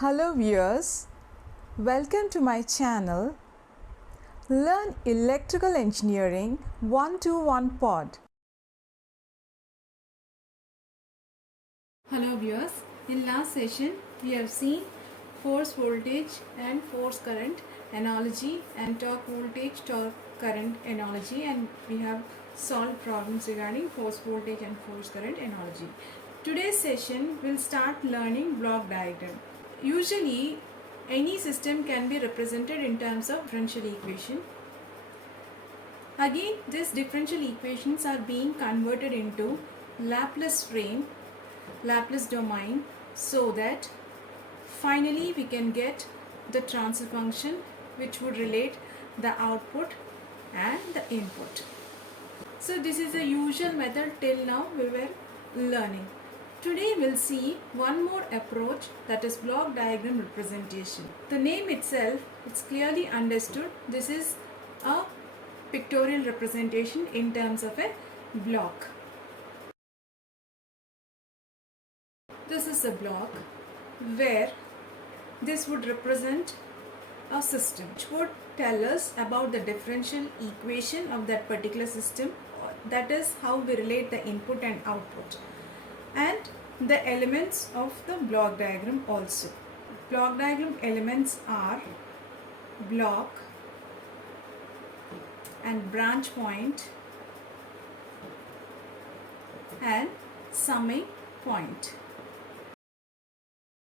Hello viewers, welcome to my channel Learn Electrical Engineering 121 Pod. Hello viewers, in last session we have seen force voltage and force current analogy and torque voltage torque current analogy, and we have solved problems regarding force voltage and force current analogy. Today's session will start learning block diagram. Usually any system can be represented in terms of differential equation. Again, these differential equations are being converted into Laplace frame, Laplace domain, so that finally we can get the transfer function which would relate the output and the input. So this is the usual method till now we were learning. Today we'll see one more approach, that is block diagram representation. The name itself, it's clearly understood. This is a pictorial representation in terms of a block. This is a block where this would represent a system which would tell us about the differential equation of that particular system. That is how we relate the input and output, and the elements of the block diagram also. Block diagram elements are block and branch point and summing point.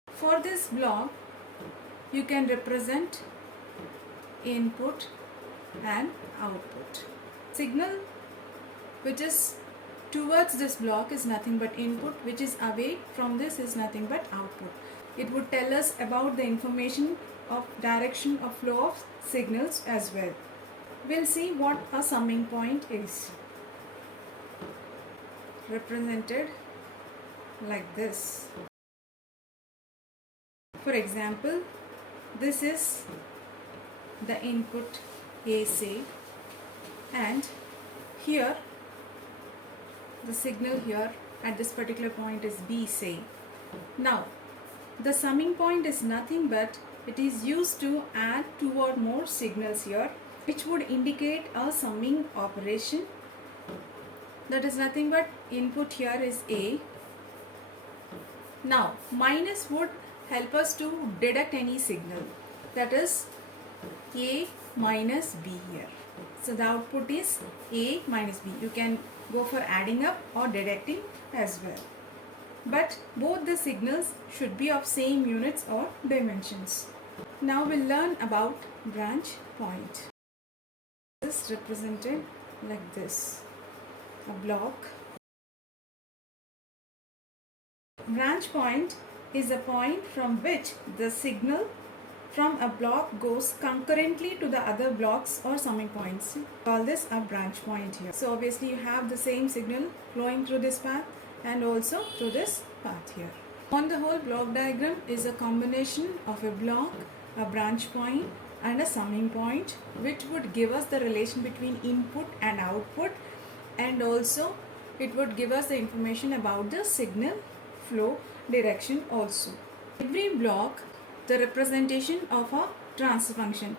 For this block, you can represent input and output. Signal which is towards this block is nothing but input, which is away from this is nothing but output. It would tell us about the information of direction of flow of signals as well. We'll see what a summing point is. Represented like this. For example, this is the input A, say, and here the signal here at this particular point is B, say. Now the summing point is nothing but it is used to add two or more signals here, which would indicate a summing operation. That is nothing but input here is A. Now minus would help us to deduct any signal, that is A minus B here. So the output is A minus B. You can go for adding up or deducting as well, but both the signals should be of same units or dimensions. Now we'll learn about branch point. This is represented like this, a block. Branch point is a point from which the signal from a block goes concurrently to the other blocks or summing points. Call this a branch point here. So obviously you have the same signal flowing through this path and also through this path here. On the whole, block diagram is a combination of a block, a branch point and a summing point, which would give us the relation between input and output, and also it would give us the information about the signal flow direction also. Every block, the representation of a transfer function.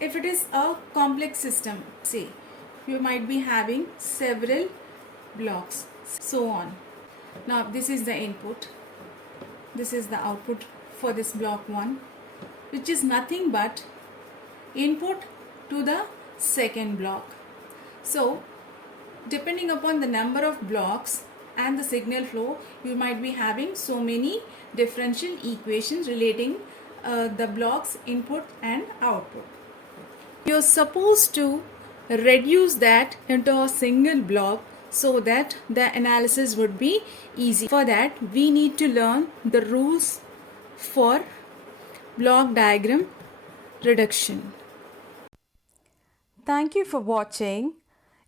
If it is a complex system, say you might be having several blocks, so on. Now this is the input, this is the output for this block 1, which is nothing but input to the second block. So depending upon the number of blocks and the signal flow, you might be having so many differential equations relating the blocks input and output. You're supposed to reduce that into a single block so that the analysis would be easy. For that, we need to learn the rules for block diagram reduction. Thank you for watching.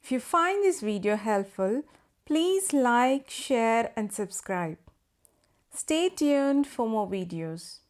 If you find this video helpful, please like, share and subscribe. Stay tuned for more videos.